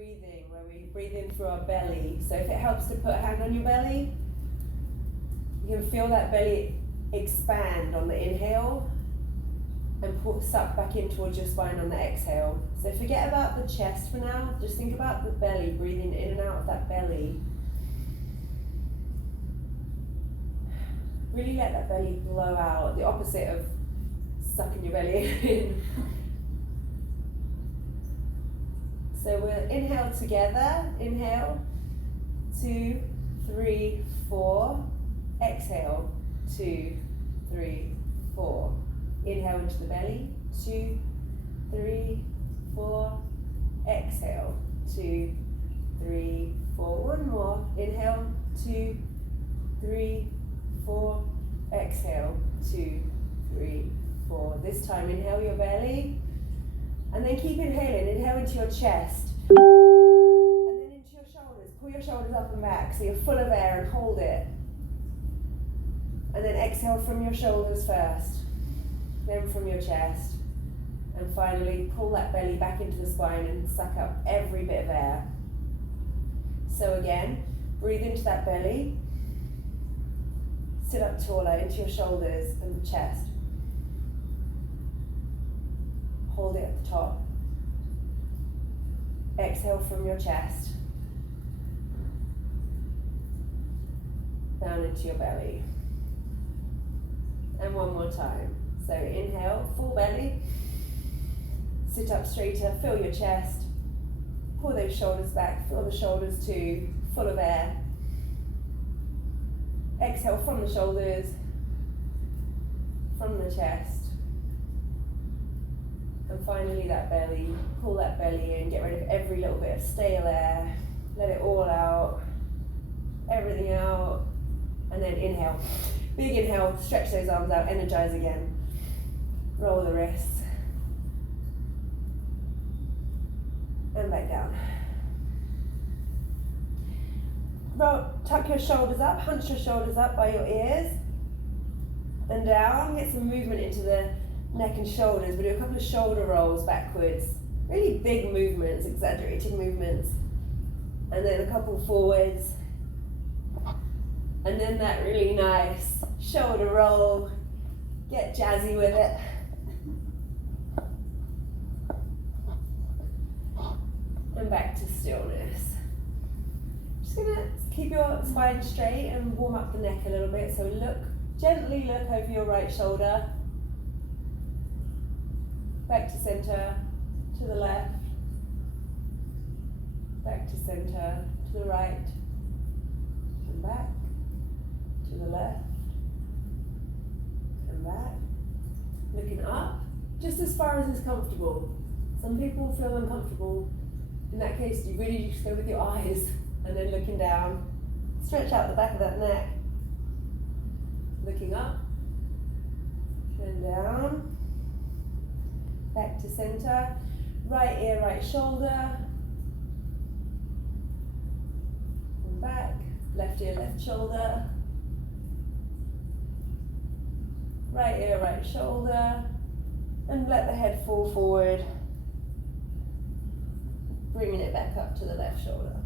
breathing where we breathe in through our belly. So if it helps to put a hand on your belly, you can feel that belly expand on the inhale and suck back in towards your spine on the exhale. So forget about the chest for now, just think about the belly, breathing in and out of that belly. Really let that belly blow out, the opposite of sucking your belly in. So we'll inhale together, inhale, 2, 3, 4, exhale, 2, 3, 4. Inhale into the belly, 2, 3, 4, exhale, 2, 3, 4. One more, inhale, 2, 3, 4, exhale, 2, 3, 4. This time inhale your belly, and then keep inhaling, inhale into your chest, and then into your shoulders, pull your shoulders up and back so you're full of air and hold it. And then exhale from your shoulders first, then from your chest, and finally pull that belly back into the spine and suck up every bit of air. So again, breathe into that belly, sit up taller into your shoulders and the chest. Hold it at the top. Exhale from your chest, down into your belly. And one more time. So inhale, full belly, sit up straighter, fill your chest, pull those shoulders back, fill the shoulders too, full of air. Exhale from the shoulders, from the chest. And finally that belly, pull that belly in, get rid of every little bit of stale air, let it all out, everything out, and then inhale. Big inhale, stretch those arms out, energize again. Roll the wrists. And back down. Tuck your shoulders up, hunch your shoulders up by your ears. And down, get some movement into the neck and shoulders. We'll do a couple of shoulder rolls backwards. Really big movements, exaggerated movements. And then a couple forwards. And then that really nice shoulder roll. Get jazzy with it. And back to stillness. Just gonna keep your spine straight and warm up the neck a little bit. So gently look over your right shoulder. Back to center, to the left. Back to center, to the right. And back. To the left, and back, looking up, just as far as is comfortable. Some people feel uncomfortable. In that case, you really just go with your eyes and then looking down. Stretch out the back of that neck. Looking up, and down, back to center, right ear, right shoulder, and back, left ear, left shoulder, right ear, right shoulder, and let the head fall forward, bringing it back up to the left shoulder.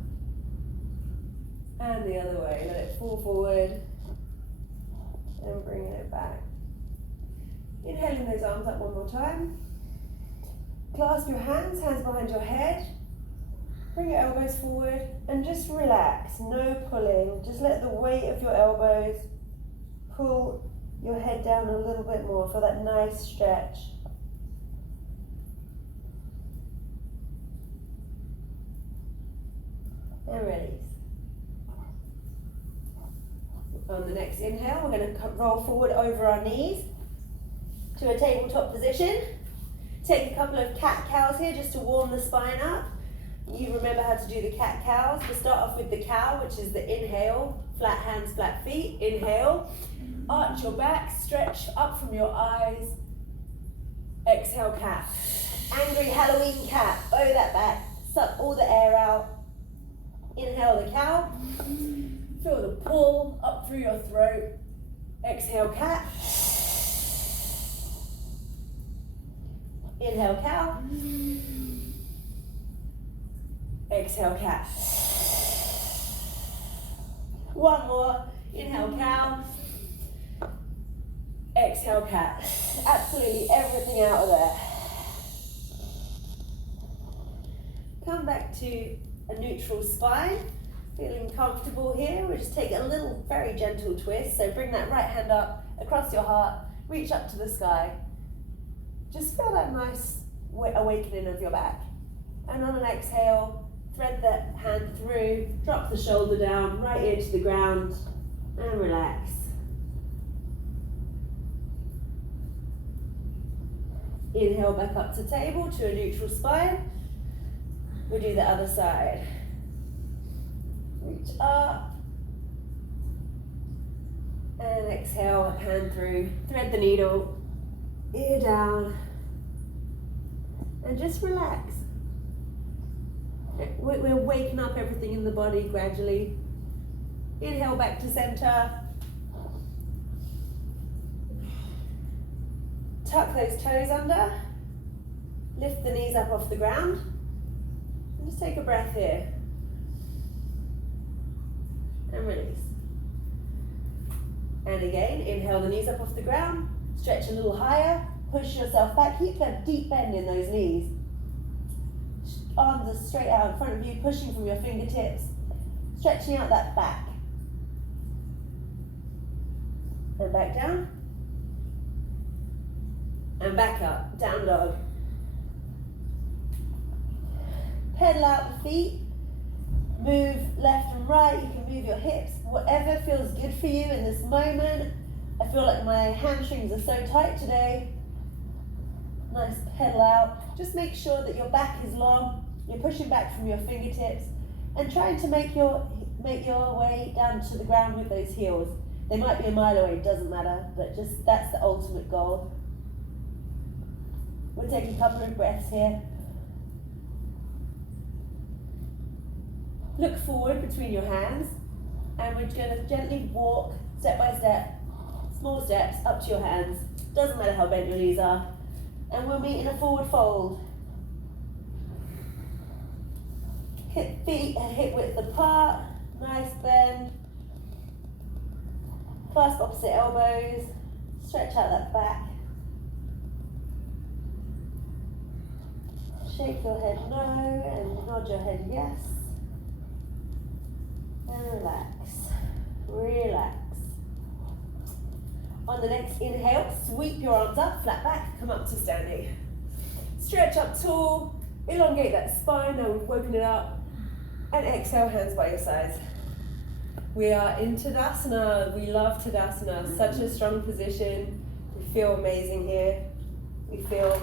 And the other way, let it fall forward, and bringing it back. Inhaling those arms up one more time. Clasp your hands behind your head. Bring your elbows forward, and just relax, no pulling. Just let the weight of your elbows pull your head down a little bit more for that nice stretch. And release. On the next inhale, we're going to roll forward over our knees to a tabletop position. Take a couple of cat-cows here just to warm the spine up. You remember how to do the cat-cows. We'll start off with the cow, which is the inhale, flat hands, flat feet. Inhale. Arch your back, stretch up from your eyes. Exhale, cat. Angry Halloween cat. Bow that back. Suck all the air out. Inhale the cow. Feel the pull up through your throat. Exhale, cat. Inhale, cow. Exhale, cat. One more. Inhale, cow. Exhale, cat. Absolutely everything out of there. Come back to a neutral spine. Feeling comfortable here, we'll just take a little, very gentle twist. So bring that right hand up across your heart, reach up to the sky. Just feel that nice awakening of your back. And on an exhale, thread that hand through, drop the shoulder down, right ear to the ground, and relax. Inhale back up to table, to a neutral spine. We'll do the other side. Reach up. And exhale, hand through, thread the needle, ear down, and just relax. We're waking up everything in the body gradually. Inhale back to center. Tuck those toes under. Lift the knees up off the ground. And just take a breath here. And release. And again, inhale the knees up off the ground. Stretch a little higher. Push yourself back. Keep that deep bend in those knees. Arms are straight out in front of you, pushing from your fingertips. Stretching out that back. And back down. And back up. Down dog. Pedal out the feet. Move left and right. You can move your hips. Whatever feels good for you in this moment. I feel like my hamstrings are so tight today. Nice pedal out. Just make sure that your back is long. You're pushing back from your fingertips and trying to make your way down to the ground with those heels. They might be a mile away, doesn't matter, but just that's the ultimate goal. We'll take a couple of breaths here. Look forward between your hands, and we're going to gently walk step by step, small steps up to your hands. Doesn't matter how bent your knees are. And we'll meet in a forward fold. Hip feet and hip width apart. Nice bend. Clasp opposite elbows. Stretch out that back. Shake your head no and nod your head yes. And relax. Relax. On the next inhale, sweep your arms up, flat back, come up to standing. Stretch up tall, elongate that spine, now we've woken it up. And exhale, hands by your sides. We are in Tadasana. We love Tadasana. Such a strong position. We feel amazing here. We feel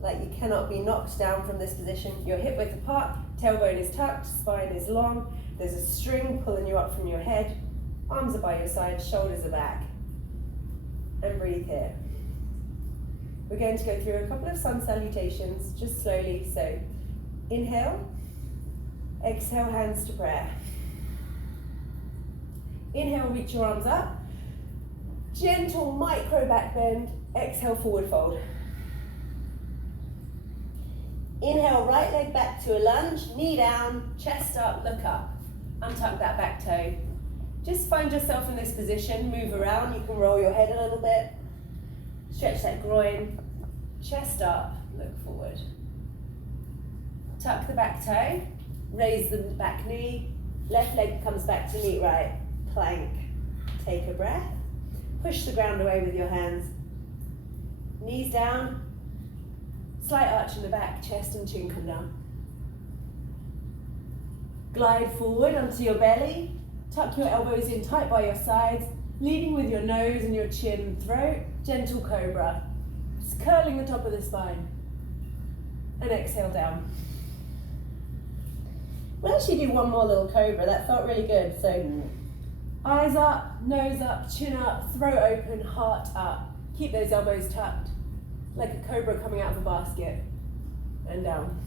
like you cannot be knocked down from this position. Your hip width apart, tailbone is tucked, spine is long. There's a string pulling you up from your head. Arms are by your side, shoulders are back. And breathe here. We're going to go through a couple of sun salutations, just slowly. So inhale, exhale, hands to prayer. Inhale, reach your arms up. Gentle micro back bend, exhale, forward fold. Inhale, right leg back to a lunge, knee down, chest up, look up. Untuck that back toe. Just find yourself in this position, move around, you can roll your head a little bit. Stretch that groin, chest up, look forward. Tuck the back toe, raise the back knee, left leg comes back to meet right, plank. Take a breath, push the ground away with your hands. Knees down, slight arch in the back, chest and chin come down. Glide forward onto your belly. Tuck your elbows in tight by your sides, leading with your nose and your chin and throat. Gentle cobra. Just curling the top of the spine. And exhale down. We'll actually do one more little cobra. That felt really good. So eyes up, nose up, chin up, throat open, heart up. Keep those elbows tucked, like a cobra coming out of a basket. And down.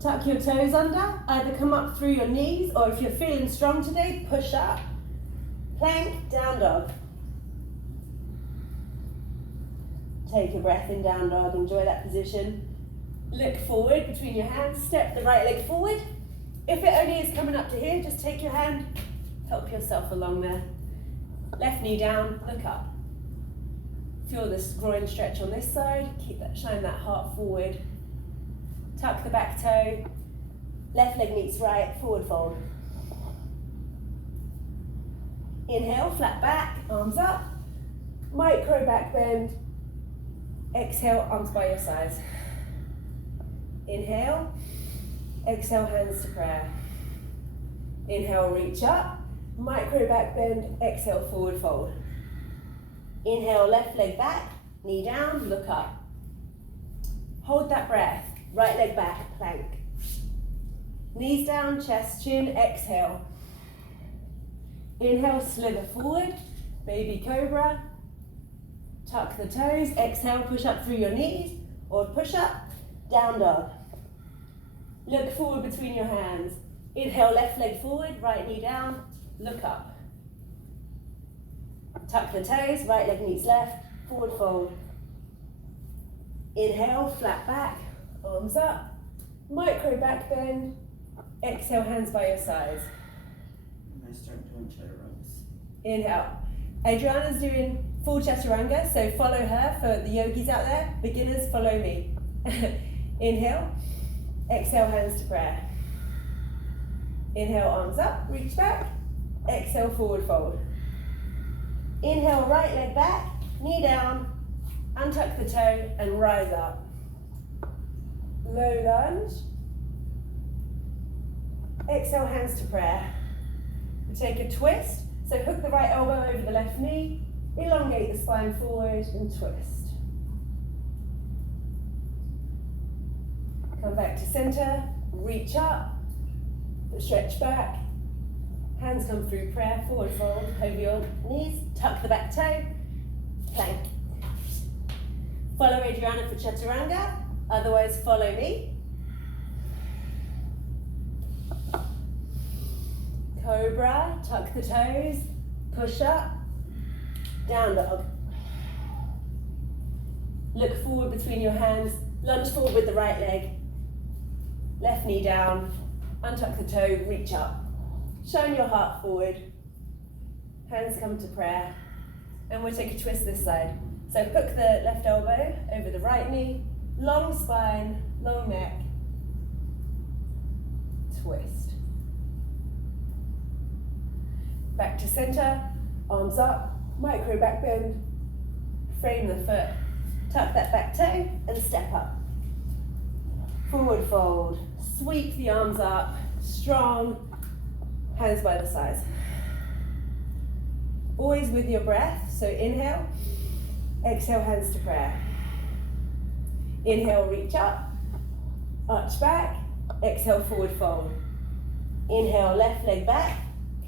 Tuck your toes under, either come up through your knees, or if you're feeling strong today, push up. Plank, down dog. Take a breath in down dog, enjoy that position. Look forward between your hands, step the right leg forward. If it only is coming up to here, just take your hand, help yourself along there. Left knee down, look up. Feel this groin stretch on this side, shine that heart forward. Tuck the back toe, left leg meets right, forward fold. Inhale, flat back, arms up. Micro back bend. Exhale, arms by your sides. Inhale, exhale, hands to prayer. Inhale, reach up. Micro back bend, exhale, forward fold. Inhale, left leg back, knee down, look up. Hold that breath, right leg back, plank. Knees down, chest, chin, exhale. Inhale, slither forward, baby cobra. Tuck the toes, exhale, push up through your knees, or push up, down dog. Look forward between your hands. Inhale, left leg forward, right knee down, look up. Tuck the toes, right leg meets left, forward fold. Inhale, flat back, arms up, micro back bend. Exhale, hands by your sides. And I start doing chaturangas. Inhale. Adriana's doing full chaturanga, so follow her for the yogis out there. Beginners, follow me. Inhale. Exhale, hands to prayer. Inhale, arms up, reach back. Exhale, forward fold. Inhale, right leg back, knee down, untuck the toe and rise up. Low lunge. Exhale, hands to prayer. We take a twist, so hook the right elbow over the left knee, elongate the spine forward and twist. Come back to center, reach up, stretch back, hands come through prayer, forward fold, over your knees, tuck the back toe, plank. Follow Adriana for chaturanga, otherwise follow me. Cobra, tuck the toes, push up, down dog. Look forward between your hands, lunge forward with the right leg. Left knee down, untuck the toe, reach up. Shine your heart forward. Hands come to prayer. And we'll take a twist this side. So hook the left elbow over the right knee, long spine, long neck, twist. Back to center, arms up, micro back bend, frame the foot, tuck that back toe and step up. Forward fold, sweep the arms up, strong, hands by the sides. Always with your breath, so inhale, exhale, hands to prayer. Inhale, reach up, arch back, exhale, forward fold. Inhale, left leg back,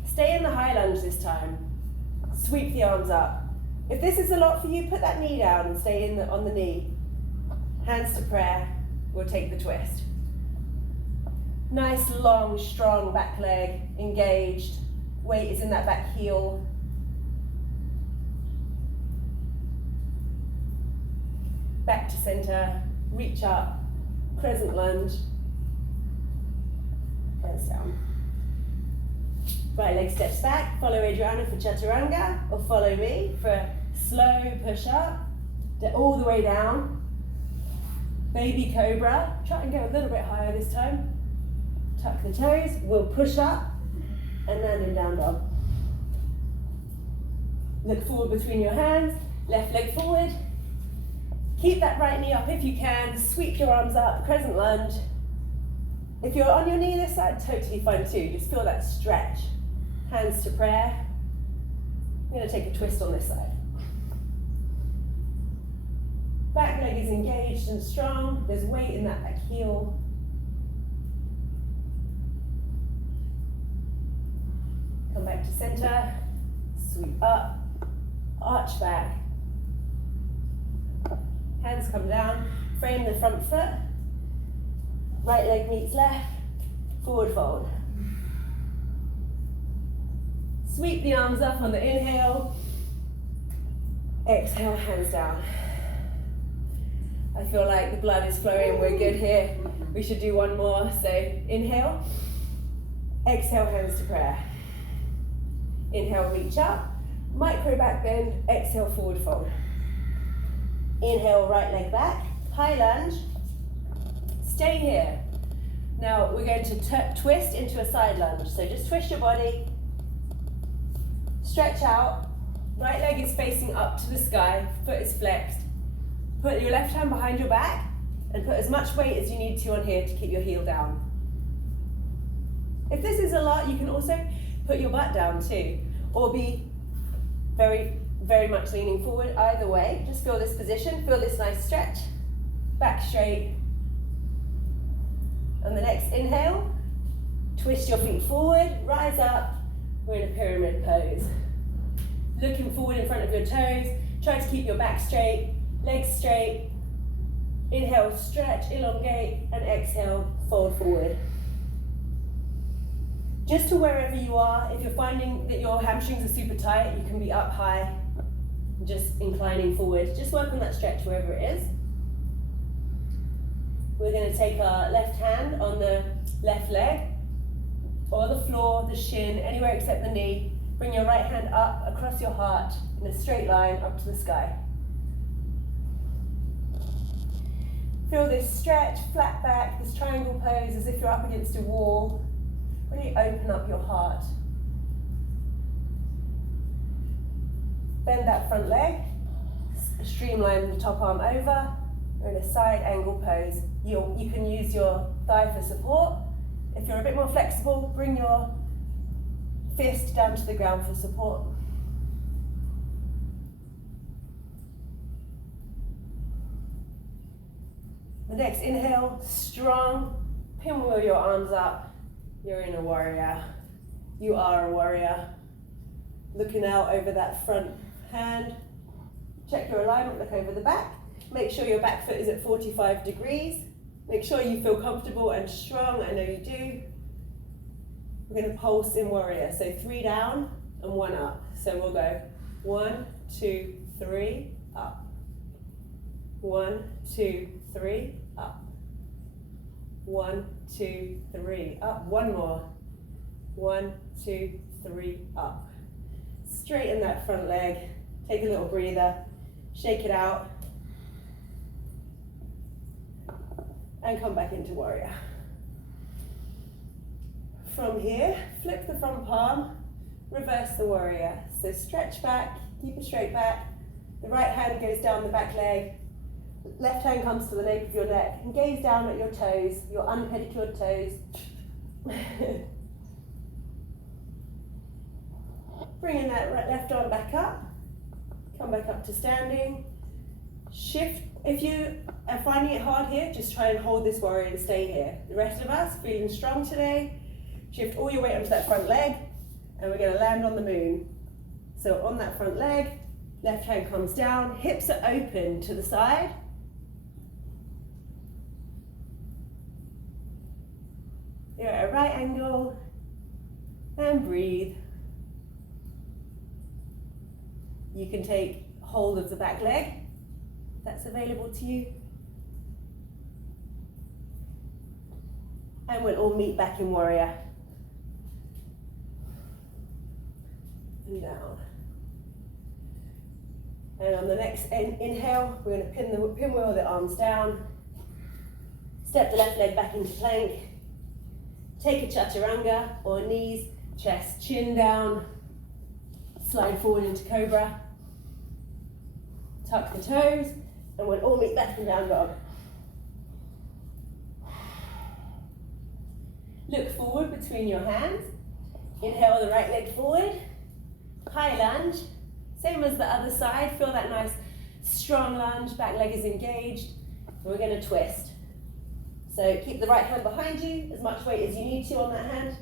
stay in the high lunge this time. Sweep the arms up. If this is a lot for you, put that knee down and stay on the knee. Hands to prayer, we'll take the twist. Nice, long, strong back leg, engaged. Weight is in that back heel. Back to center, reach up, crescent lunge, hands down. Right leg steps back, follow Adriana for chaturanga, or follow me for a slow push up, all the way down. Baby cobra, try and go a little bit higher this time. Tuck the toes, we'll push up, and land in down dog. Look forward between your hands, left leg forward. Keep that right knee up if you can, sweep your arms up, crescent lunge. If you're on your knee this side, totally fine too, just feel that stretch. Hands to prayer. I'm going to take a twist on this side. Back leg is engaged and strong, there's weight in that back heel. Come back to center, sweep up, arch back. Hands come down, frame the front foot, right leg meets left, forward fold. Sweep the arms up on the inhale, exhale, hands down. I feel like the blood is flowing, we're good here. We should do one more. So inhale, exhale, hands to prayer. Inhale, reach up, micro back bend, exhale, forward fold. Inhale, right leg back, high lunge, stay here. Now we're going to twist into a side lunge. So just twist your body, stretch out, right leg is facing up to the sky, foot is flexed. Put your left hand behind your back and put as much weight as you need to on here to keep your heel down. If this is a lot, you can also put your butt down too, or be very, very much leaning forward. Either way, just feel this position, feel this nice stretch, back straight. On the next inhale, twist your feet forward, rise up, we're in a pyramid pose. Looking forward in front of your toes, try to keep your back straight, legs straight. Inhale, stretch, elongate, and exhale, fold forward. Just to wherever you are, if you're finding that your hamstrings are super tight, you can be up high, just inclining forward. Just work on that stretch wherever it is. We're going to take our left hand on the left leg, or the floor, the shin, anywhere except the knee. Bring your right hand up across your heart in a straight line up to the sky. Feel this stretch, flat back, this triangle pose as if you're up against a wall. Really open up your heart. Bend that front leg, streamline the top arm over. We're in a side angle pose. You can use your thigh for support. If you're a bit more flexible, bring your fist down to the ground for support. The next inhale, strong, pinwheel your arms up. You're in a warrior. You are a warrior. Looking out over that front hand. Check your alignment, look over the back. Make sure your back foot is at 45 degrees. Make sure you feel comfortable and strong, I know you do. We're going to pulse in warrior, so 3 down and 1 up. So we'll go 1, 2, 3, up. 1, 2, 3, up. 1, 2, 3, up. One more. 1, 2, 3, up. Straighten that front leg. Take a little breather. Shake it out. And come back into warrior. From here, flip the front palm, reverse the warrior. So stretch back, keep a straight back. The right hand goes down the back leg. Left hand comes to the nape of your neck and gaze down at your toes, your unpedicured toes. Bringing that left arm back up. Come back up to standing. Shift. If you are finding it hard here, just try and hold this warrior and stay here. The rest of us, feeling strong today, shift all your weight onto that front leg, and we're going to land on the moon. So on that front leg, left hand comes down, hips are open to the side. You're at a right angle, and breathe. You can take hold of the back leg. That's available to you. And we'll all meet back in warrior. And down. And on the next inhale, we're going to pinwheel the arms down. Step the left leg back into plank. Take a chaturanga, or knees, chest, chin down. Slide forward into cobra. Tuck the toes. And we'll all meet back in down dog. Look forward between your hands. Inhale the right leg forward. High lunge. Same as the other side. Feel that nice strong lunge. Back leg is engaged. And we're going to twist. So keep the right hand behind you. As much weight as you need to on that hand.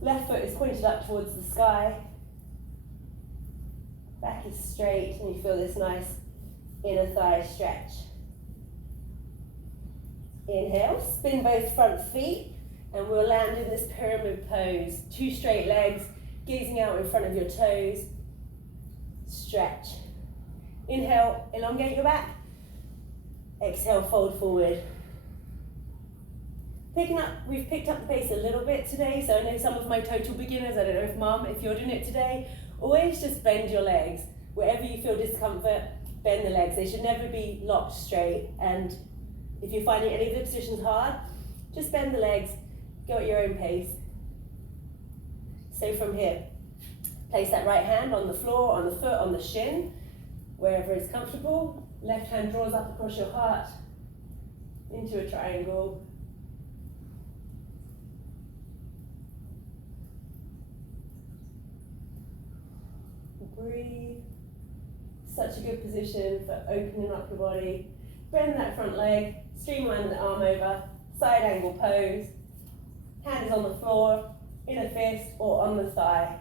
Left foot is pointed up towards the sky. Back is straight. And you feel this nice inner thigh stretch. Inhale, spin both front feet, and we'll land in this pyramid pose. 2 straight legs, gazing out in front of your toes. Stretch. Inhale, elongate your back. Exhale, fold forward. We've picked up the pace a little bit today, so I know some of my total beginners, I don't know if Mum, if you're doing it today, always just bend your legs. Wherever you feel discomfort, bend the legs. They should never be locked straight, and if you're finding any of the positions hard, just bend the legs, go at your own pace. So from here, place that right hand on the floor, on the foot, on the shin, wherever it's comfortable. Left hand draws up across your heart into a triangle. Breathe. Such a good position for opening up your body. Bend that front leg, streamline the arm over, side angle pose. Hand is on the floor, in a fist or on the thigh.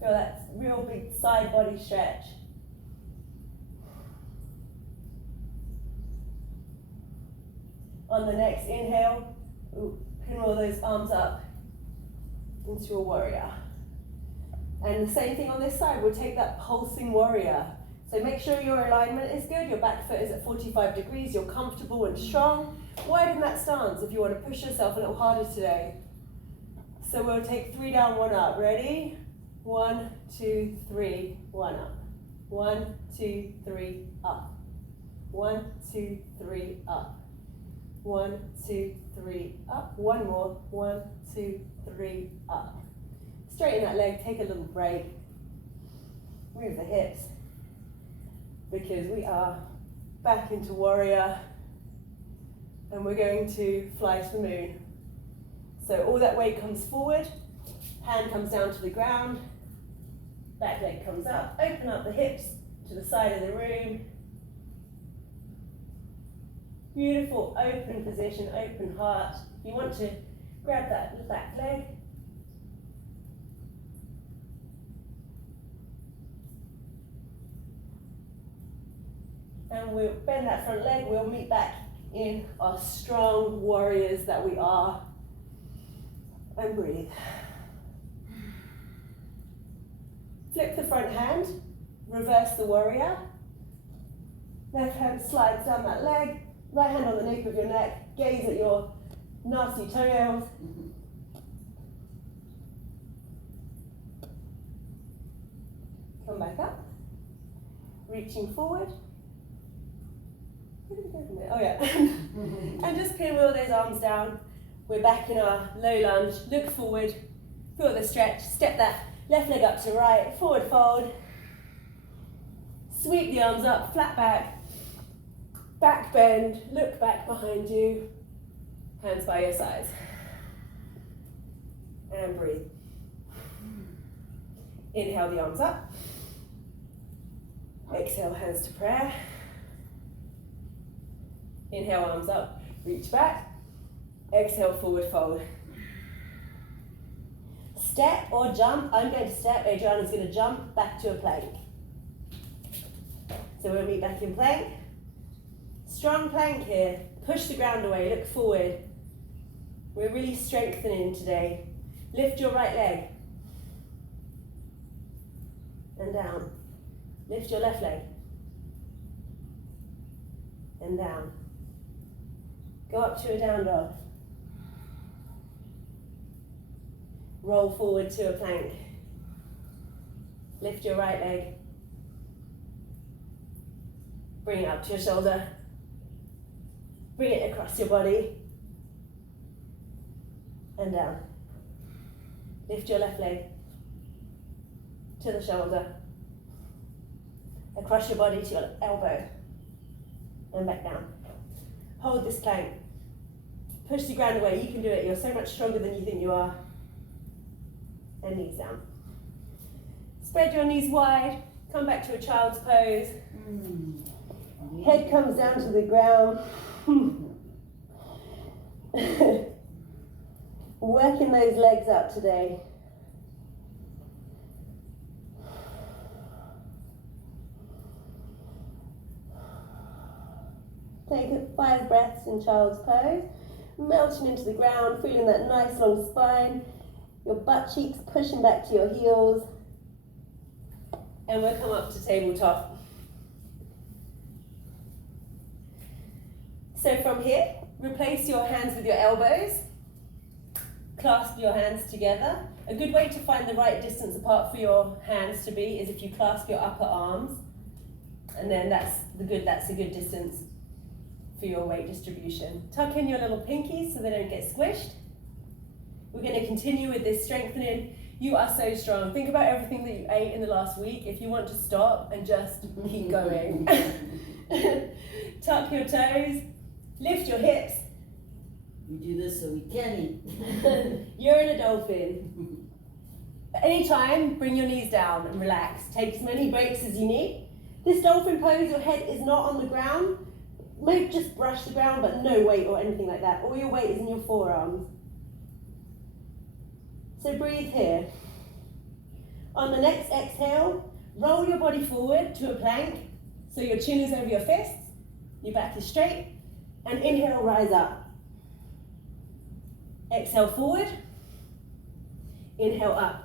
Feel that real big side body stretch. On the next inhale, pinroll those arms up into a warrior. And the same thing on this side, we'll take that pulsing warrior. So make sure your alignment is good, your back foot is at 45 degrees, you're comfortable and strong. Widen that stance if you want to push yourself a little harder today. So we'll take 3 down, 1 up. Ready? 1, 2, 3, 1 up. 1, 2, 3, up. 1, 2, 3, up. 1, 2, 3, up. One more. 1, 2, 3, up. Straighten that leg, take a little break. Move the hips, because we are back into warrior and we're going to fly to the moon. So all that weight comes forward, hand comes down to the ground, back leg comes up, open up the hips to the side of the room. Beautiful open position, open heart. You want to grab that back leg. And we'll bend that front leg, we'll meet back in our strong warriors that we are. And breathe. Flip the front hand, reverse the warrior. Left hand slides down that leg, right hand on the nape of your neck, gaze at your nasty toenails. Come back up, reaching forward. Where did we go from there? Oh yeah. And just pinwheel those arms down. We're back in our low lunge. Look forward. Feel the stretch. Step that left leg up to right. Forward fold. Sweep the arms up. Flat back. Back bend. Look back behind you. Hands by your sides. And breathe. Inhale the arms up. Exhale, hands to prayer. Inhale, arms up, reach back. Exhale, forward fold. Step or jump. I'm going to step. Adriana's going to jump back to a plank. So we'll meet back in plank. Strong plank here. Push the ground away. Look forward. We're really strengthening today. Lift your right leg. And down. Lift your left leg. And down. Go up to a down dog. Roll forward to a plank. Lift your right leg. Bring it up to your shoulder. Bring it across your body. And down. Lift your left leg to the shoulder. Across your body to your elbow. And back down. Hold this plank. Push the ground away. You can do it. You're so much stronger than you think you are. And knees down. Spread your knees wide. Come back to a child's pose. Head comes down to the ground. Working those legs out today. Take 5 breaths in child's pose, melting into the ground, feeling that nice long spine, your butt cheeks pushing back to your heels, and we'll come up to tabletop. So from here, replace your hands with your elbows. Clasp your hands together. A good way to find the right distance apart for your hands to be is if you clasp your upper arms, and then that's a good distance for your weight distribution. Tuck in your little pinkies so they don't get squished. We're going to continue with this strengthening. You are so strong. Think about everything that you ate in the last week. If you want to stop and just keep going. Tuck your toes, lift your hips. We do this so we can eat. You're in a dolphin. Anytime, bring your knees down and relax. Take as many breaks as you need. This dolphin pose, your head is not on the ground. Maybe just brush the ground, but no weight or anything like that. All your weight is in your forearms. So breathe here. On the next exhale, roll your body forward to a plank. So your chin is over your fists, your back is straight, and inhale, rise up. Exhale forward, inhale up.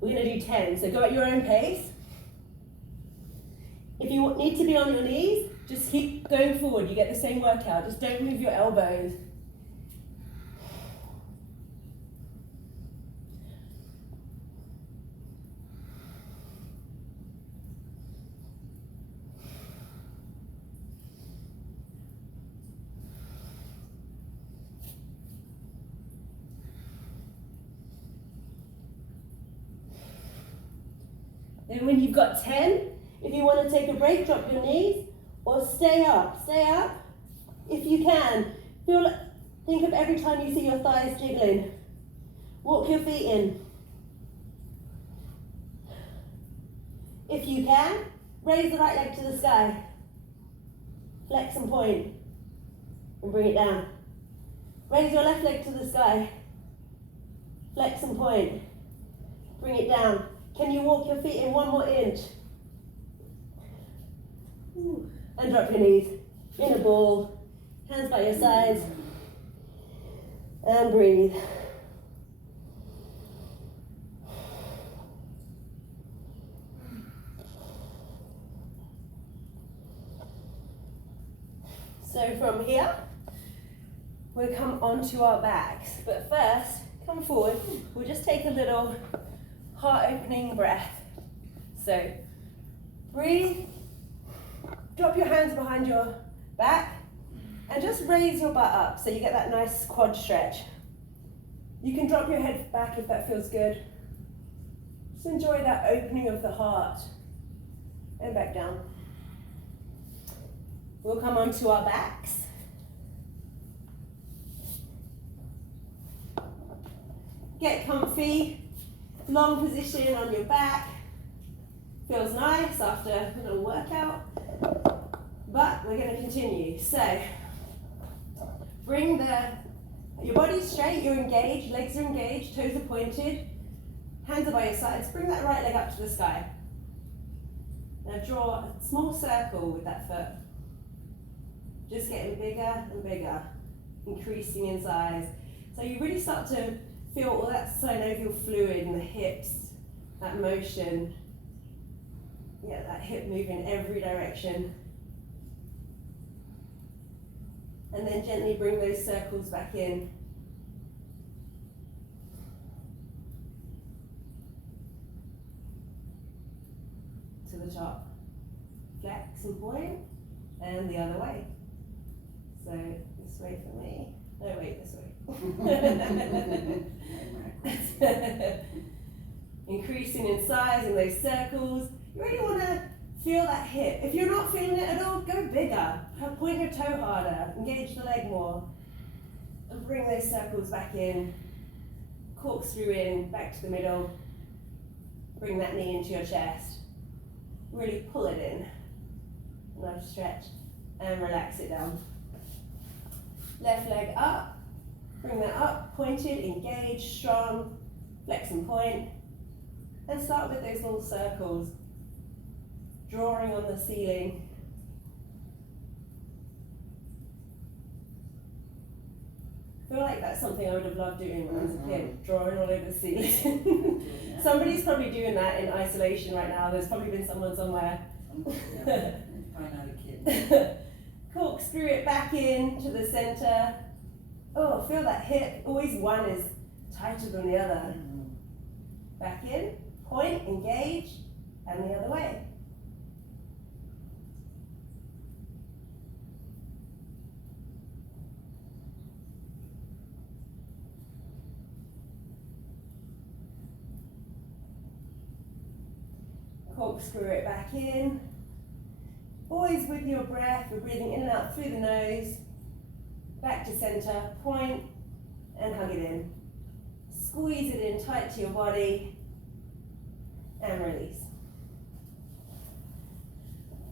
We're going to do 10, so go at your own pace. If you need to be on your knees, just keep going forward. You get the same workout, just don't move your elbows. Then when you've got 10, if you want to take a break, drop your knees or stay up if you can. Think of every time you see your thighs jiggling. Walk your feet in. If you can, raise the right leg to the sky. Flex and point and bring it down. Raise your left leg to the sky. Flex and point. Bring it down. Can you walk your feet in 1 more inch? And drop your knees in a ball, hands by your sides, and breathe. So from here, we'll come onto our backs. But first, come forward. We'll just take a little heart opening breath. So breathe, drop your hands behind your back, and just raise your butt up so you get that nice quad stretch. You can drop your head back if that feels good. Just enjoy that opening of the heart. And back down. We'll come onto our backs. Get comfy. Long position on your back. Feels nice after a little workout. But we're going to continue. So, bring your body straight, you're engaged, legs are engaged, toes are pointed, hands are by your sides. Bring that right leg up to the sky. Now draw a small circle with that foot. Just getting bigger and bigger, increasing in size. So you really start to feel all that synovial fluid in the hips, that motion. Yeah, that hip move in every direction. And then gently bring those circles back in. To the top. Flex and point, and the other way. So this way for me. No, wait, this way. Increasing in size in those circles. You really want to feel that hip. If you're not feeling it at all, go bigger. Point your toe harder. Engage the leg more. And bring those circles back in. Corkscrew in, back to the middle. Bring that knee into your chest. Really pull it in. Nice stretch. And relax it down. Left leg up. Bring that up. Pointed, engaged, strong. Flex and point. And start with those little circles. Drawing on the ceiling. I feel like that's something I would have loved doing when I was a kid, drawing all over the ceiling. Somebody's probably doing that in isolation right now. There's probably been someone somewhere. Probably not a kid. Corkscrew screw it back in to the center. Oh, feel that hip. Always one is tighter than the other. Back in, point, engage, and the other way. Corkscrew it back in. Always with your breath, we're breathing in and out through the nose. Back to center, point, and hug it in. Squeeze it in tight to your body, and release.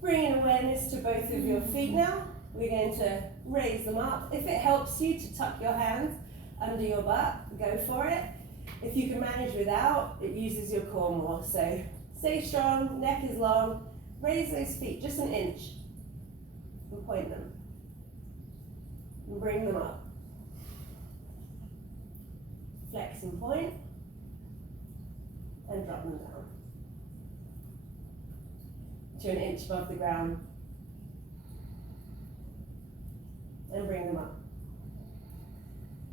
Bringing awareness to both of your feet now. We're going to raise them up. If it helps you to tuck your hands under your butt, go for it. If you can manage without, it uses your core more. So stay strong, neck is long. Raise those feet just an inch and point them. And bring them up. Flex and point. And drop them down. To an inch above the ground. And bring them up.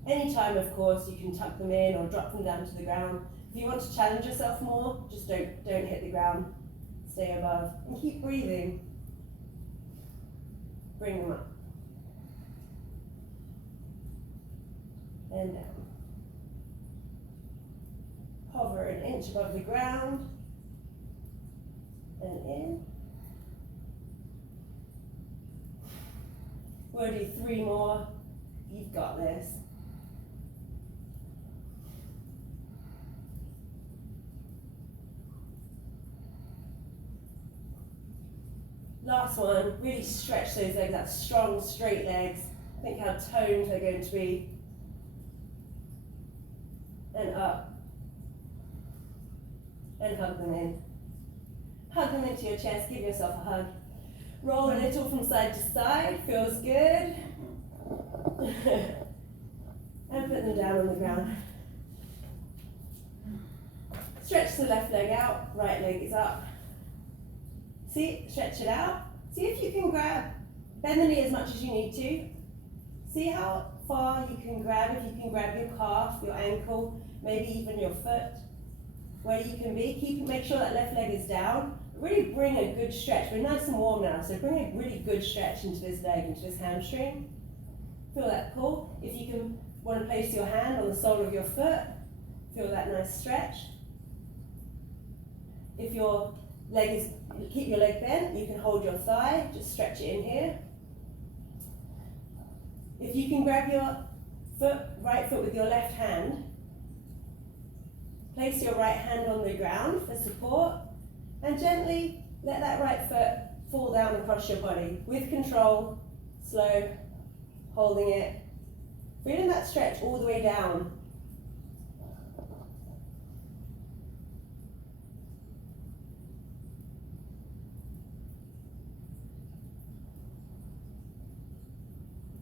Anytime, of course, you can tuck them in or drop them down to the ground. If you want to challenge yourself more, just don't hit the ground. Stay above and keep breathing. Bring them up. And down. Hover an inch above the ground. And in. We'll do 3 more. You've got this. Last one, really stretch those legs out, strong, straight legs. Think how toned they're going to be. And up. And hug them in. Hug them into your chest, give yourself a hug. Roll a little from side to side, feels good. And put them down on the ground. Stretch the left leg out, right leg is up. See, stretch it out. See if you can bend the knee as much as you need to. See how far you can grab, if you can grab your calf, your ankle, maybe even your foot, where you can be. Make sure that left leg is down. Really bring a good stretch. We're nice and warm now, so bring a really good stretch into this leg, into this hamstring. Feel that pull. If you can want to place your hand on the sole of your foot, feel that nice stretch. If your leg is, keep your leg bent, you can hold your thigh, just stretch it in here. If you can grab your right foot with your left hand, place your right hand on the ground for support, and gently let that right foot fall down across your body. With control, slow, holding it. Feeling that stretch all the way down.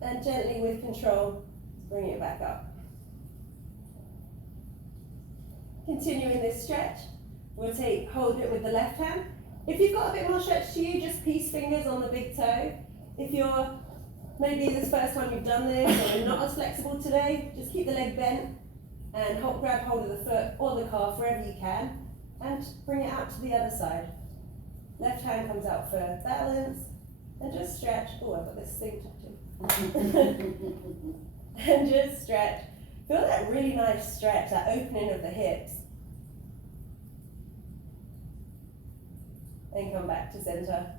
And gently, with control, bring it back up. Continuing this stretch, we'll hold it with the left hand. If you've got a bit more stretch to you, just peace fingers on the big toe. If you're maybe this first time you've done this, or you're not as flexible today, just keep the leg bent and grab hold of the foot or the calf wherever you can, and bring it out to the other side. Left hand comes out for balance, and just stretch. Oh, I've got this thing touching. And just stretch. Feel that really nice stretch, that opening of the hips. And come back to center.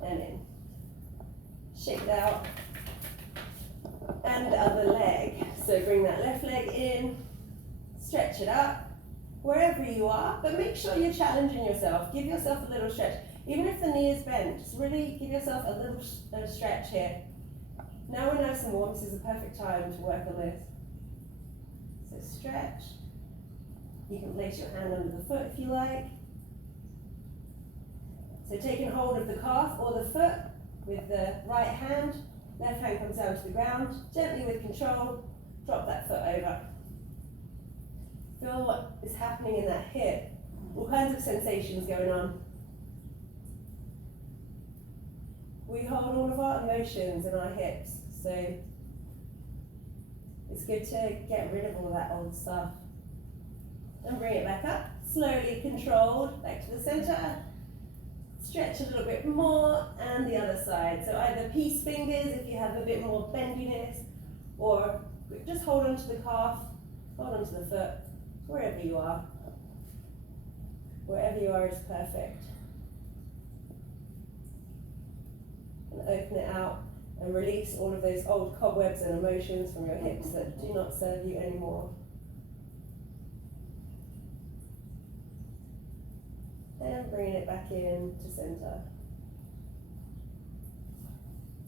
And in. Shake it out. And the other leg. So bring that left leg in. Stretch it up. Wherever you are, but make sure you're challenging yourself. Give yourself a little stretch. Even if the knee is bent, just really give yourself a little stretch here. Now we're nice and warm, this is the perfect time to work on this. So stretch. You can place your hand under the foot if you like. So taking hold of the calf or the foot with the right hand, left hand comes down to the ground, gently with control, drop that foot over. Feel what is happening in that hip, all kinds of sensations going on. we hold all of our emotions in our hips, so it's good to get rid of all that old stuff. And bring it back up, slowly controlled, back to the center. Stretch a little bit more, and the other side. So either peace fingers if you have a bit more bendiness, or just hold onto the calf, hold onto the foot, wherever you are. Wherever you are is perfect. And open it out and release all of those old cobwebs and emotions from your hips that do not serve you anymore. And bring it back in to center.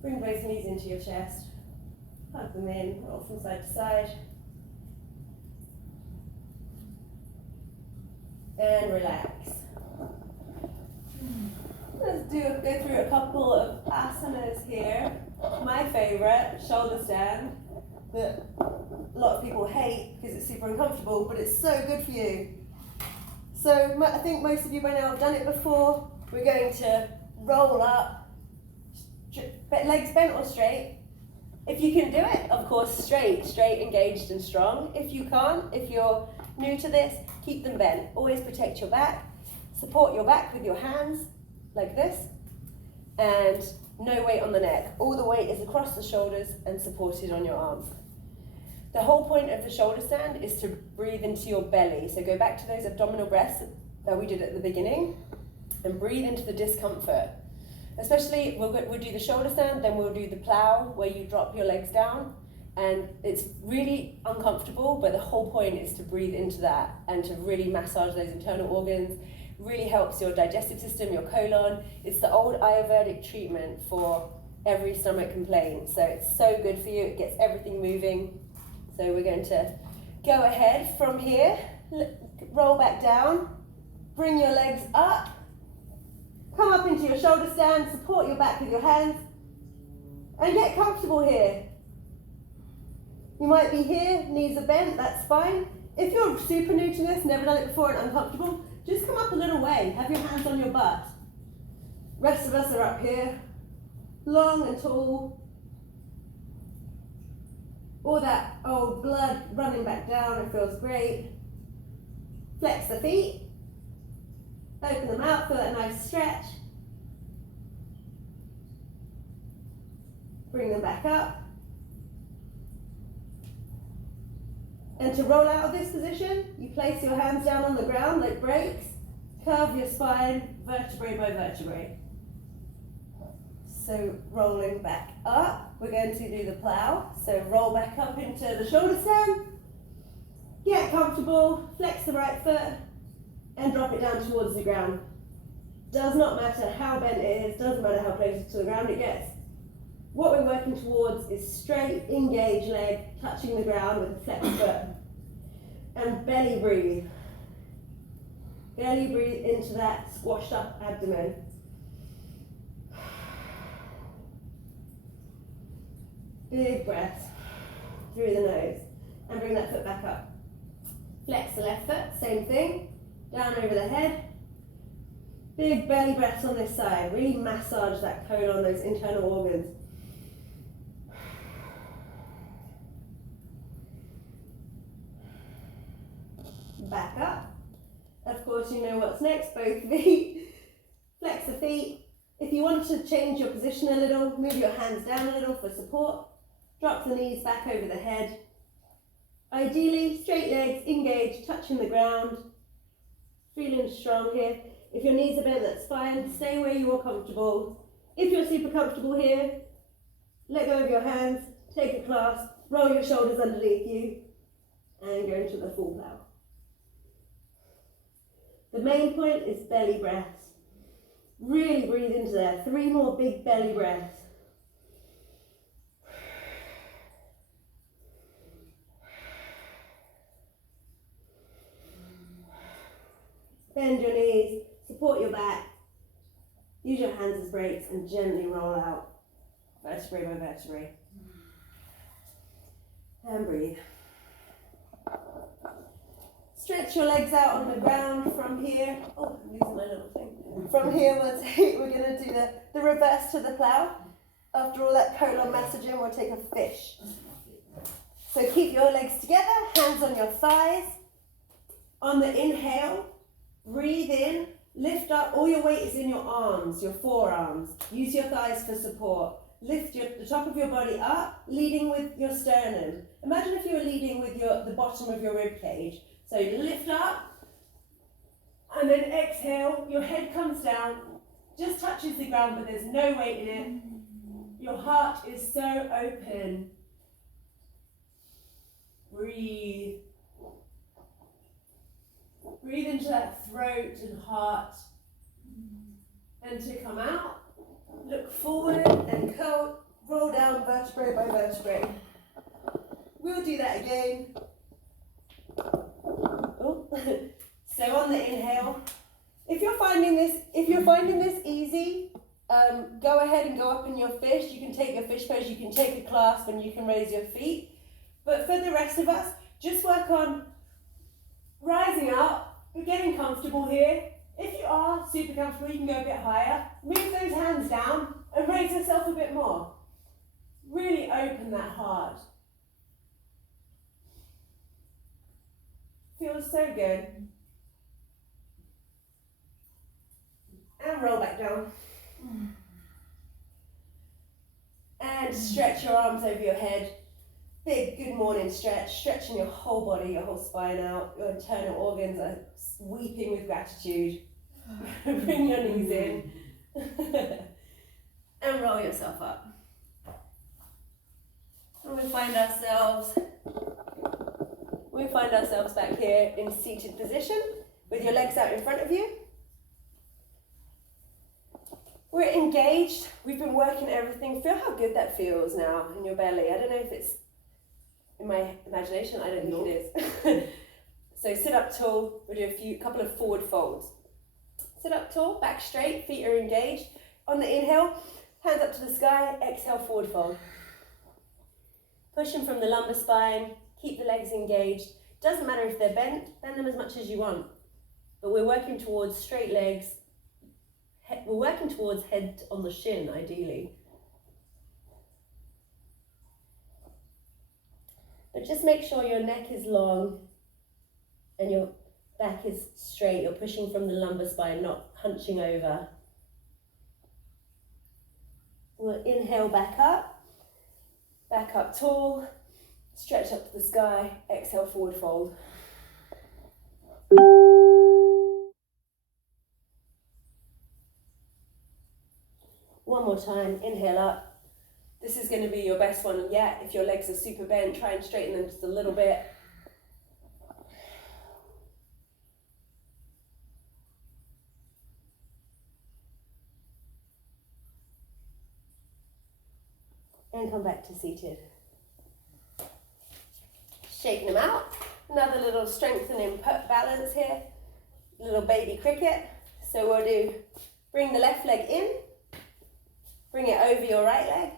Bring both knees into your chest. Hug them in, roll from side to side. And relax. Let's go through a couple of asanas here. My favorite, shoulder stand, that a lot of people hate because it's super uncomfortable, but it's so good for you. So I think most of you by now have done it before. We're going to roll up, legs bent or straight. If you can do it, of course, straight, engaged and strong. If you can't, if you're new to this, keep them bent. Always protect your back. Support your back with your hands, like this. And no weight on the neck. All the weight is across the shoulders and supported on your arms. The whole point of the shoulder stand is to breathe into your belly. So go back to those abdominal breaths that we did at the beginning and breathe into the discomfort. Especially, we'll do the shoulder stand, then we'll do the plow where you drop your legs down. And it's really uncomfortable, but the whole point is to breathe into that and to really massage those internal organs. Really helps your digestive system, your colon. It's the old Ayurvedic treatment for every stomach complaint. So it's so good for you, it gets everything moving. So we're going to go ahead from here, roll back down, bring your legs up, come up into your shoulder stand, support your back with your hands, and get comfortable here. You might be here, knees are bent, that's fine. If you're super new to this, never done it before and uncomfortable, just come up a little way, have your hands on your butt. Rest of us are up here, long and tall. All that old blood running back down, it feels great. Flex the feet, open them out, feel that nice stretch. Bring them back up. And to roll out of this position, you place your hands down on the ground like brakes, curve your spine, vertebrae by vertebrae. So rolling back up, we're going to do the plow. So roll back up into the shoulder stand, get comfortable, flex the right foot, and drop it down towards the ground. Does not matter how bent it is, doesn't matter how close to the ground it gets. What we're working towards is straight, engaged leg, touching the ground with a flexed foot. And belly breathe. Belly breathe into that squashed up abdomen. Big breath through the nose. And bring that foot back up. Flex the left foot, same thing. Down over the head. Big belly breaths on this side. Really massage that colon, those internal organs. Back up. Of course, you know what's next, both feet. Flex the feet. If you want to change your position a little, move your hands down a little for support. Drop the knees back over the head. Ideally, straight legs, engaged, touching the ground. Feeling strong here. If your knees are bent, that's fine. Stay where you are comfortable. If you're super comfortable here, let go of your hands, take a clasp, roll your shoulders underneath you, and go into the full plow. The main point is belly breaths. Really breathe into there. 3 more big belly breaths. Bend your knees, support your back. Use your hands as brakes and gently roll out, vertebrae by vertebrae. And breathe. Stretch your legs out on the ground from here. Oh, I'm losing my little thing. From here, we're going to do the reverse to the plow. After all that colon massaging, we'll take a fish. So keep your legs together, hands on your thighs. On the inhale, breathe in, lift up. All your weight is in your arms, your forearms. Use your thighs for support. Lift the top of your body up, leading with your sternum. Imagine if you were leading with the bottom of your rib cage. So lift up, and then exhale, your head comes down, just touches the ground, but there's no weight in it. Your heart is so open. Breathe. Breathe into that throat and heart. And to come out, look forward and roll down vertebrae by vertebrae. We'll do that again. Oh. So on the inhale, if you're finding this easy, go ahead and go up in your fish. You can take your fish pose, you can take a clasp, and you can raise your feet. But for the rest of us, just work on rising up, getting comfortable here. If you are super comfortable, you can go a bit higher. Move those hands down and raise yourself a bit more. Really open that heart. Feels so good. And roll back down. And stretch your arms over your head. Big good morning stretch, stretching your whole body, your whole spine out. Your internal organs are weeping with gratitude. Bring your knees in. And roll yourself up. And we find ourselves back here in seated position with your legs out in front of you. We're engaged. We've been working everything. Feel how good that feels now in your belly. I don't know if it's in my imagination. I don't think it is. So sit up tall. We'll do a couple of forward folds. Sit up tall, back straight, feet are engaged. On the inhale, hands up to the sky. Exhale, forward fold. Pushing from the lumbar spine. Keep the legs engaged. Doesn't matter if they're bent. Bend them as much as you want. But we're working towards straight legs. We're working towards head on the shin, ideally. But just make sure your neck is long and your back is straight. You're pushing from the lumbar spine, not hunching over. We'll inhale back up tall, stretch up to the sky, exhale, forward fold. One more time, inhale up. This is going to be your best one yet. If your legs are super bent, try and straighten them just a little bit. And come back to seated. Shaking them out. Another little strengthening balance here. Little baby cricket. So we'll do, bring the left leg in. Bring it over your right leg.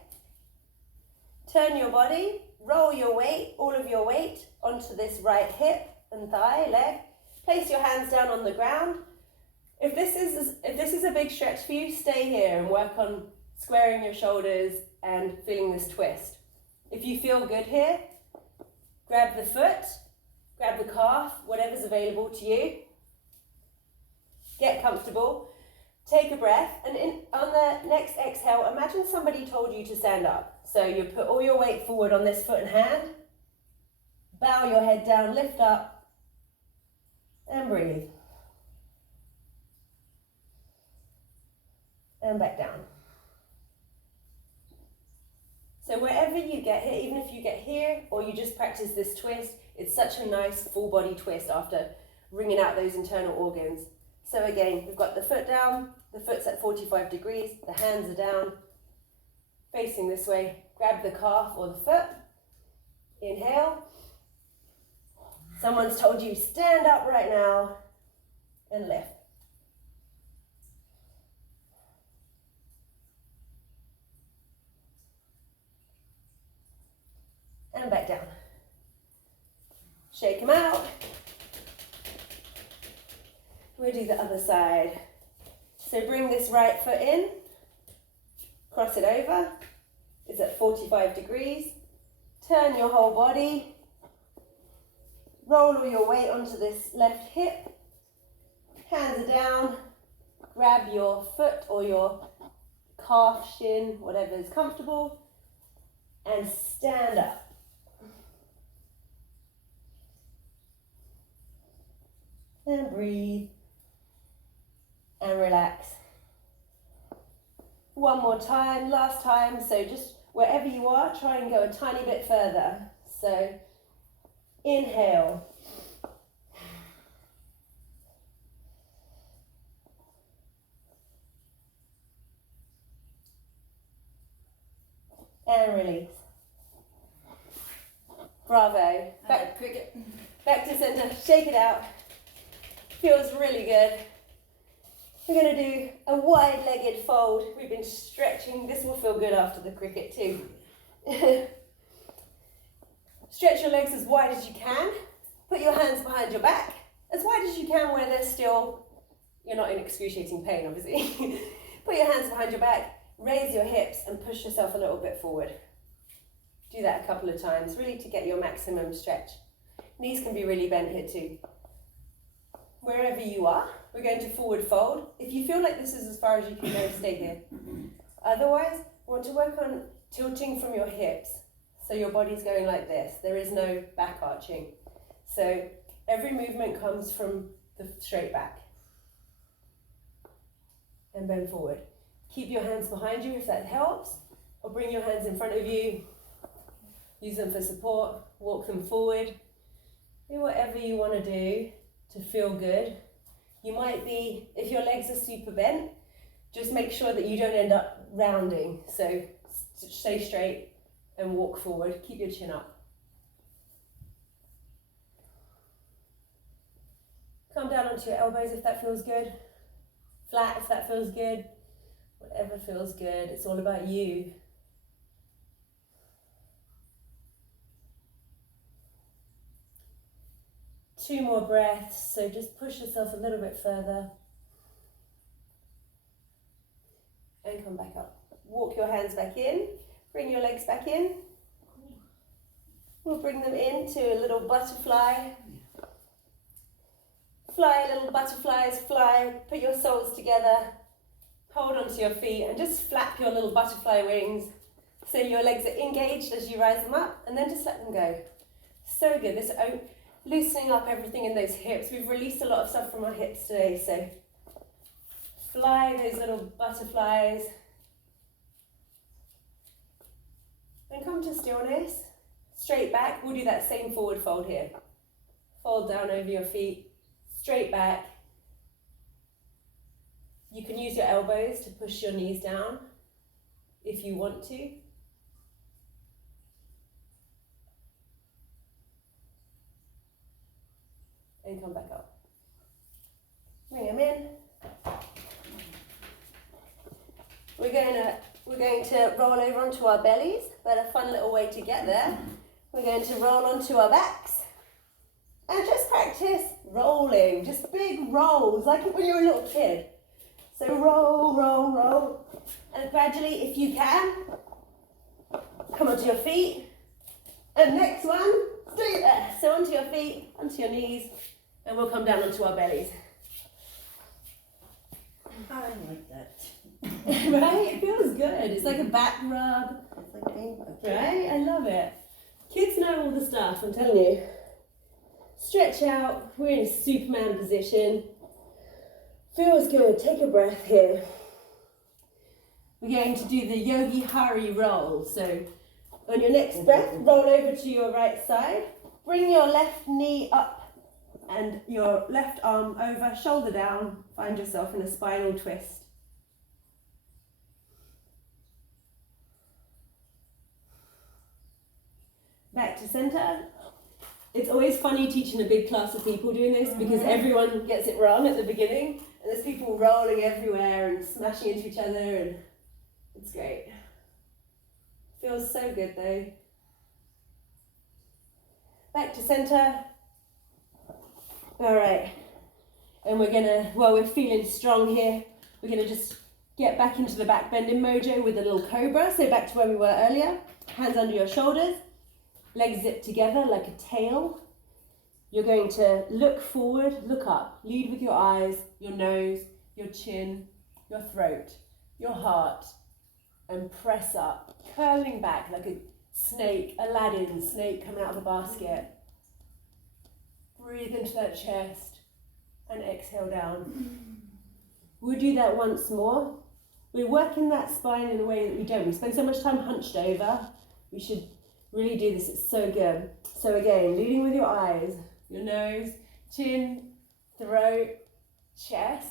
Turn your body, roll your weight, all of your weight, onto this right hip and thigh, leg. Place your hands down on the ground. If this is a big stretch for you, stay here and work on squaring your shoulders and feeling this twist. If you feel good here, grab the foot, grab the calf, whatever's available to you. Get comfortable. Take a breath, and on the next exhale, imagine somebody told you to stand up. So you put all your weight forward on this foot and hand, bow your head down, lift up, and breathe. And back down. So wherever you get here, even if you get here, or you just practice this twist, it's such a nice full body twist after wringing out those internal organs. So again, we've got the foot down, the foot's at 45 degrees, the hands are down, facing this way. Grab the calf or the foot, inhale. Someone's told you stand up right now and lift. And back down. Shake them out. We'll do the other side. So bring this right foot in, cross it over. It's at 45 degrees. Turn your whole body. Roll all your weight onto this left hip. Hands are down. Grab your foot or your calf, shin, whatever is comfortable, and stand up. And breathe. And relax. One more time, last time. So just wherever you are, try and go a tiny bit further. So inhale. And release. Bravo. Back cricket. Back to center. Shake it out. Feels really good. We're going to do a wide-legged fold. We've been stretching. This will feel good after the cricket too. Stretch your legs as wide as you can. Put your hands behind your back. As wide as you can where they're still, you're not in excruciating pain obviously. Put your hands behind your back. Raise your hips and push yourself a little bit forward. Do that a couple of times, really to get your maximum stretch. Knees can be really bent here too. Wherever you are, we're going to forward fold. If you feel like this is as far as you can go, stay here. Otherwise, we want to work on tilting from your hips. So your body's going like this. There is no back arching. So every movement comes from the straight back. And bend forward. Keep your hands behind you if that helps, or bring your hands in front of you. Use them for support, walk them forward. Do whatever you want to do to feel good. You might be, if your legs are super bent, just make sure that you don't end up rounding. So stay straight and walk forward. Keep your chin up. Come down onto your elbows if that feels good. Flat if that feels good. Whatever feels good. It's all about you. Two more breaths, so just push yourself a little bit further. And come back up. Walk your hands back in. Bring your legs back in. We'll bring them into a little butterfly. Fly, little butterflies, fly. Put your soles together. Hold onto your feet and just flap your little butterfly wings so your legs are engaged as you rise them up, and then just let them go. So good. This loosening up everything in those hips. We've released a lot of stuff from our hips today, so fly those little butterflies. And come to stillness. Straight back. We'll do that same forward fold here. Fold down over your feet. Straight back. You can use your elbows to push your knees down if you want to. And come back up. Bring them in. We're going to roll over onto our bellies, but a fun little way to get there. We're going to roll onto our backs and just practice rolling, just big rolls, like when you're a little kid. So roll, roll, roll, and gradually, if you can, come onto your feet. And next one, stay there. So onto your feet, onto your knees, and we'll come down onto our bellies. I like that. Right? It feels good. It's like a back rub. It's like being Right? I love it. Kids know all the stuff, I'm telling you. Stretch out. We're in a Superman position. Feels good. Take a breath here. We're going to do the Yogi Hari roll. So on your next breath, roll over to your right side. Bring your left knee up and your left arm over, shoulder down. Find yourself in a spinal twist. Back to center. It's always funny teaching a big class of people doing this because everyone gets it wrong at the beginning. And there's people rolling everywhere and smashing into each other, and it's great. Feels so good though. Back to center. All right. And we're feeling strong here. We're gonna just get back into the back bending mojo with a little cobra. So back to where we were earlier. Hands under your shoulders, legs zip together like a tail. You're going to look forward, look up, lead with your eyes, your nose, your chin, your throat, your heart, and press up, curling back like a snake, Aladdin snake coming out of a basket. Breathe into that chest and exhale down. We'll do that once more. We're working that spine in a way that we don't. We spend so much time hunched over. We should really do this, it's so good. So again, leading with your eyes, your nose, chin, throat, chest,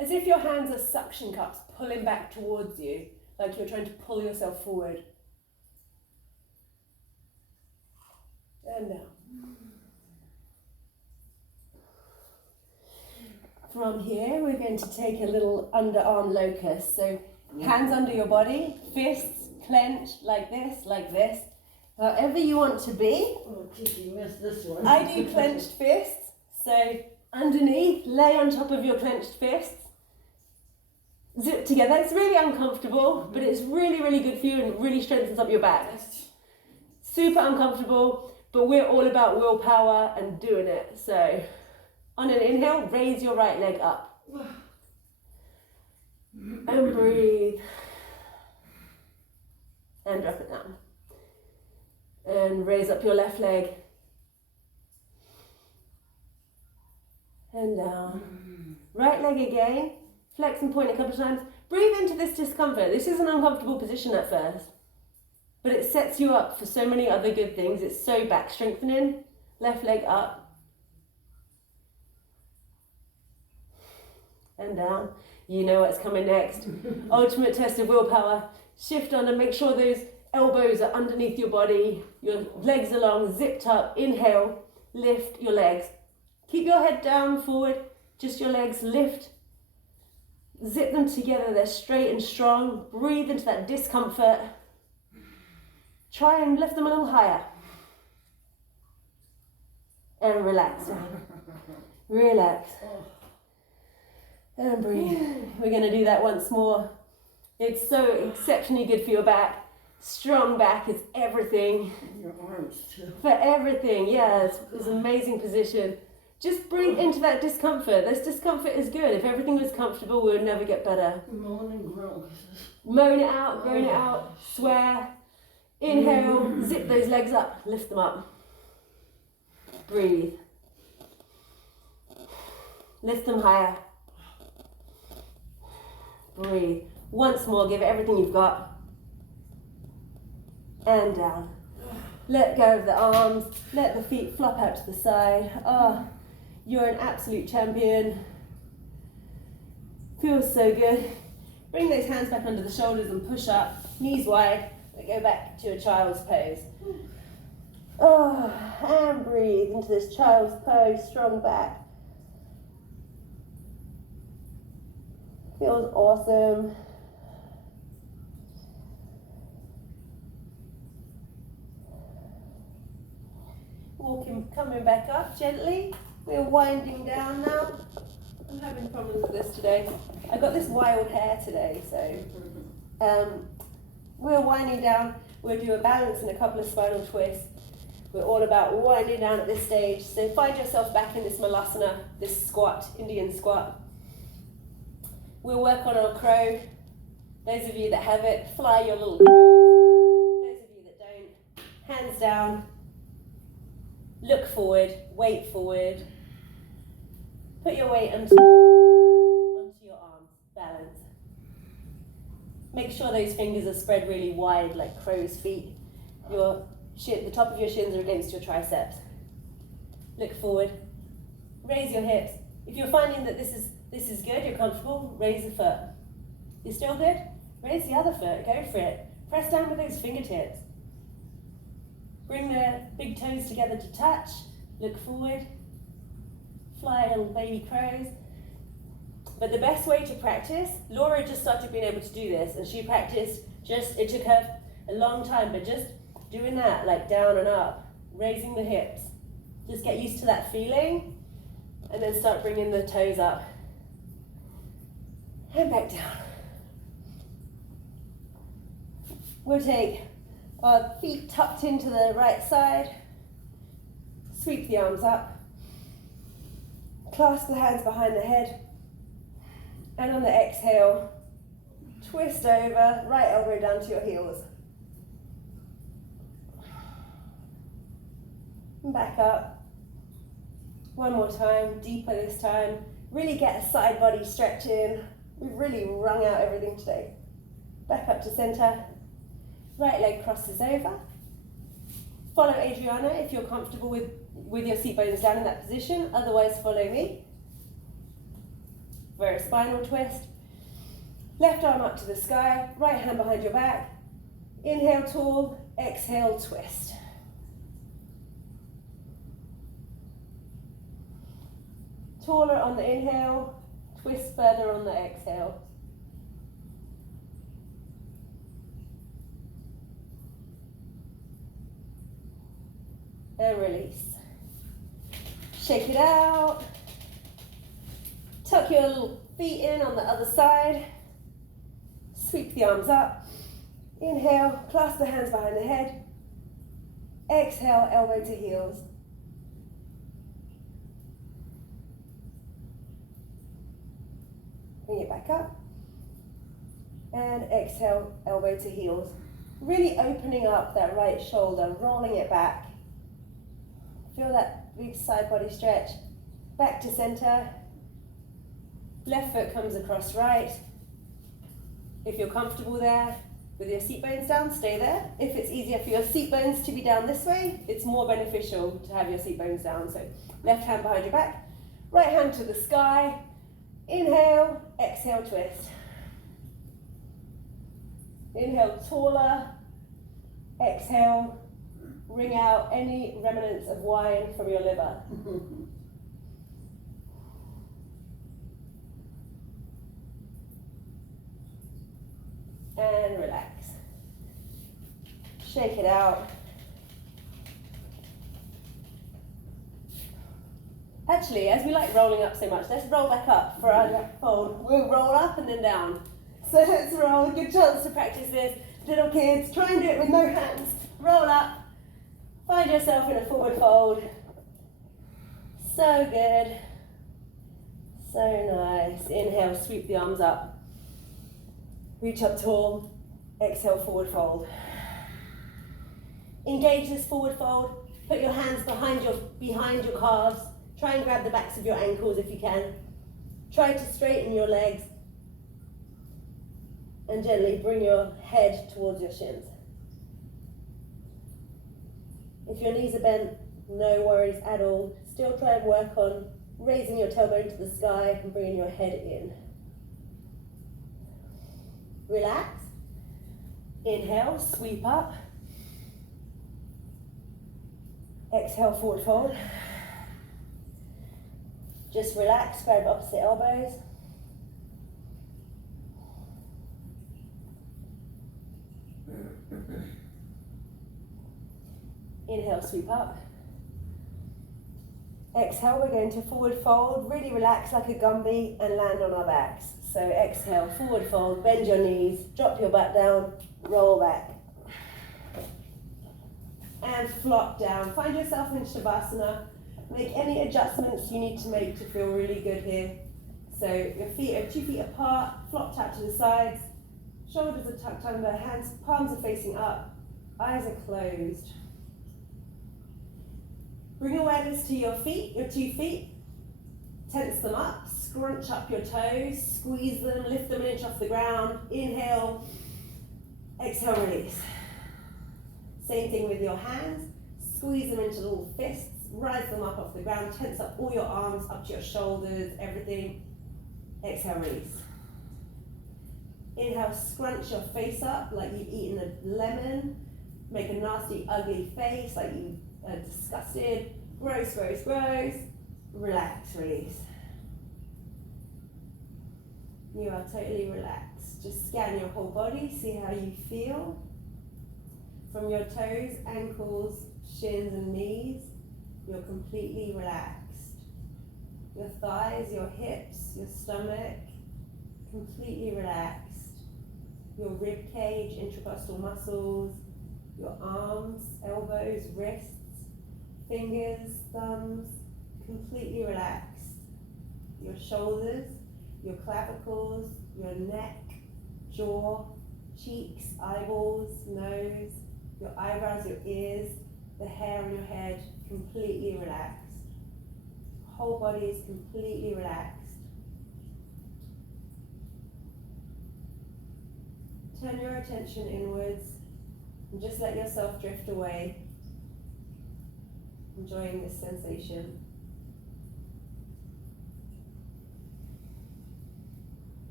as if your hands are suction cups pulling back towards you, like you're trying to pull yourself forward. And down. From here, we're going to take a little underarm locust. So hands under your body, fists clenched like this. However you want to be. Oh, geez, you missed this one. I do clenched fists. So underneath, lay on top of your clenched fists. Zip together. It's really uncomfortable, but it's really, really good for you and really strengthens up your back. Super uncomfortable, but we're all about willpower and doing it. So on an inhale, raise your right leg up. And breathe. And drop it down. And raise up your left leg. And down. Right leg again. Flex and point a couple of times. Breathe into this discomfort. This is an uncomfortable position at first, but it sets you up for so many other good things. It's so back strengthening. Left leg up. And down. You know what's coming next. Ultimate test of willpower. Shift on and make sure those elbows are underneath your body. Your legs are long, zipped up. Inhale, lift your legs. Keep your head down, forward. Just your legs, lift. Zip them together, they're straight and strong. Breathe into that discomfort. Try and lift them a little higher. And relax. Relax. And breathe. We're going to do that once more. It's so exceptionally good for your back. Strong back is everything. Your arms too. For everything, yeah, it's an amazing position. Just breathe into that discomfort. This discomfort is good. If everything was comfortable, we would never get better. Moan and groan. Moan it out, groan it out, swear. Inhale, zip those legs up, lift them up. Breathe. Lift them higher. Breathe. Once more, give it everything you've got. And down. Let go of the arms, let the feet flop out to the side. Oh, you're an absolute champion. Feels so good. Bring those hands back under the shoulders and push up, knees wide, and go back to a child's pose. Oh, and breathe into this child's pose, strong back. Feels awesome. Walking, coming back up gently. We're winding down now. I'm having problems with this today. I got this wild hair today, so we're winding down. We'll do a balance and a couple of spinal twists. We're all about winding down at this stage. So find yourself back in this malasana, this squat, Indian squat. We'll work on our crow. Those of you that have it, fly your little crows. Those of you that don't, hands down. Look forward, weight forward. Put your weight onto your arms, balance. Make sure those fingers are spread really wide like crow's feet. The top of your shins are against your triceps. Look forward, raise your hips. If you're finding that this is good, you're comfortable, raise the foot. You're still good? Raise the other foot, go for it. Press down with those fingertips. Bring the big toes together to touch. Look forward. Fly little baby crows. But the best way to practice, Laura just started being able to do this, and she practiced it took her a long time, but just doing that, like down and up, raising the hips. Just get used to that feeling. And then start bringing the toes up and back down. We'll take our feet tucked into the right side, sweep the arms up, clasp the hands behind the head, and on the exhale, twist over, right elbow down to your heels. And back up. One more time, deeper this time. Really get a side body stretch in. We've really wrung out everything today. Back up to center. Right leg crosses over. Follow Adriana if you're comfortable with your seat bones down in that position. Otherwise, follow me. For a spinal twist. Left arm up to the sky. Right hand behind your back. Inhale, tall. Exhale, twist. Taller on the inhale, twist further on the exhale. And release. Shake it out. Tuck your little feet in on the other side. Sweep the arms up. Inhale, clasp the hands behind the head. Exhale, elbow to heels. Bring it back up. And exhale, elbow to heels. Really opening up that right shoulder, rolling it back. Feel that big side body stretch. Back to center. Left foot comes across right. If you're comfortable there with your seat bones down, stay there. If it's easier for your seat bones to be down this way, it's more beneficial to have your seat bones down. So left hand behind your back, right hand to the sky. Inhale, exhale, twist. Inhale, taller. Exhale, wring out any remnants of wine from your liver. And relax. Shake it out. Actually, as we like rolling up so much, let's roll back up for our fold. We'll roll up and then down. So let's roll. Good chance to practice this. Little kids, try and do it with no hands. Roll up. Find yourself in a forward fold. So good. So nice. Inhale, sweep the arms up. Reach up tall. Exhale, forward fold. Engage this forward fold. Put your hands behind your calves. Try and grab the backs of your ankles if you can. Try to straighten your legs. And gently bring your head towards your shins. If your knees are bent, no worries at all. Still try and work on raising your tailbone to the sky and bringing your head in. Relax. Inhale, sweep up. Exhale, forward fold. Just relax, grab opposite elbows. Inhale, sweep up. Exhale, we're going to forward fold. Really relax like a Gumby and land on our backs. So exhale, forward fold, bend your knees, drop your back down, roll back. And flop down. Find yourself in Shavasana. Make any adjustments you need to make to feel really good here. So your feet are 2 feet apart, flopped out to the sides, shoulders are tucked under, hands, palms are facing up, eyes are closed. Bring awareness to your feet, your 2 feet. Tense them up, scrunch up your toes, squeeze them, lift them an inch off the ground. Inhale, exhale, release. Same thing with your hands. Squeeze them into little fists, rise them up off the ground, tense up all your arms up to your shoulders, everything. Exhale, release. Inhale, scrunch your face up like you've eaten a lemon. Make a nasty, ugly face like you are disgusted. Gross, gross, gross. Relax, release. You are totally relaxed. Just scan your whole body, see how you feel. From your toes, ankles, shins and knees, you're completely relaxed. your thighs, your hips, your stomach, completely relaxed. Your rib cage, intercostal muscles, your arms, elbows, wrists, fingers, thumbs, completely relaxed. Your shoulders, your clavicles, your neck, jaw, cheeks, eyeballs, nose, your eyebrows, your ears, the hair on your head, completely relaxed. Whole body is completely relaxed. Turn your attention inwards and just let yourself drift away, enjoying this sensation.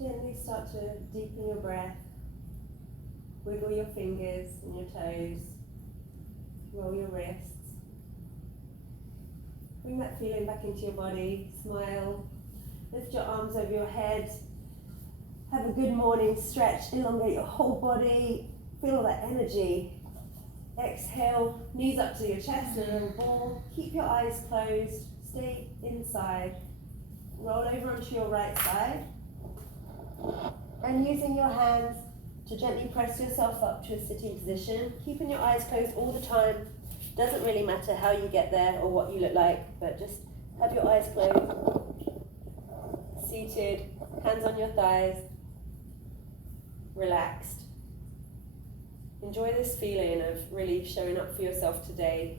Gently start to deepen your breath. Wiggle your fingers and your toes. Roll your wrists. Bring that feeling back into your body. Smile. Lift your arms over your head. Have a good morning stretch. Elongate your whole body. Feel that energy. Exhale. Knees up to your chest in a little ball. Keep your eyes closed. Stay inside. Roll over onto your right side. And using your hands to gently press yourself up to a sitting position, keeping your eyes closed all the time. Doesn't really matter how you get there or what you look like, but just have your eyes closed, seated, hands on your thighs, relaxed. Enjoy this feeling of really showing up for yourself today.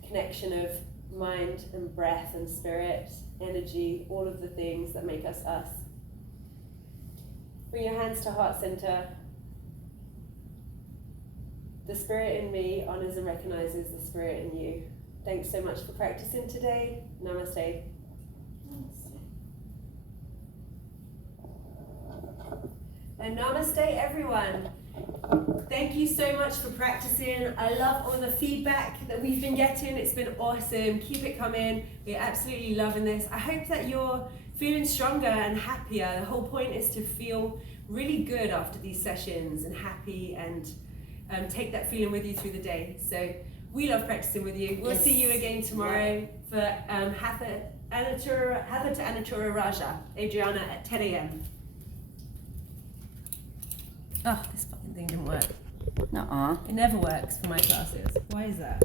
The connection of mind and breath and spirit, energy, all of the things that make us us. Bring your hands to heart center. The spirit in me honors and recognizes the spirit in you. Thanks so much for practicing today. Namaste. And namaste, everyone. Thank you so much for practicing. I love all the feedback that we've been getting. It's been awesome. Keep it coming. We're absolutely loving this. I hope that you're feeling stronger and happier. The whole point is to feel really good after these sessions and happy, and take that feeling with you through the day. So we love practicing with you. We'll see you again tomorrow for Hatha to Anatura Raja, Adriana at 10 a.m. Oh, this fucking thing didn't work. Nuh-uh. It never works for my classes. Why is that?